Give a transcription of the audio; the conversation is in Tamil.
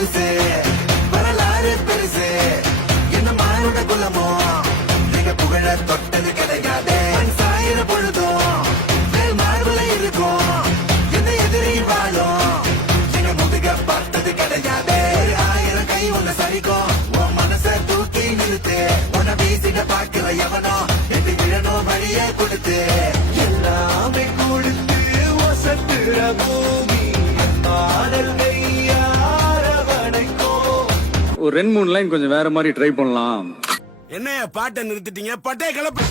புதுசு வரலாறு பெருசு என்ன மானுட குலமோ நீங்க புகழ தொட்டது கிடையாது சாயிர பொழுதும் மார்புல இருக்கும் என்ன எதிரி வாழும் எங்க முதுக பார்த்தது கிடையாது 1000 கை உன்னை சரிக்கும் உன் மனச தூக்கி நிறுத்து உன்னை வீசிட பாக்குற எவனோ எட்டு விழணும் வழியே கொடுத்து எல்லாமே கொடுத்து வசத்துற பூமி பாடல் ஒரு 2-3 லைன் கொஞ்சம் வேற மாதிரி ட்ரை பண்ணலாம். என்ன பாட்டை நிறுத்திட்டீங்க? பட்டே கிளப்பு.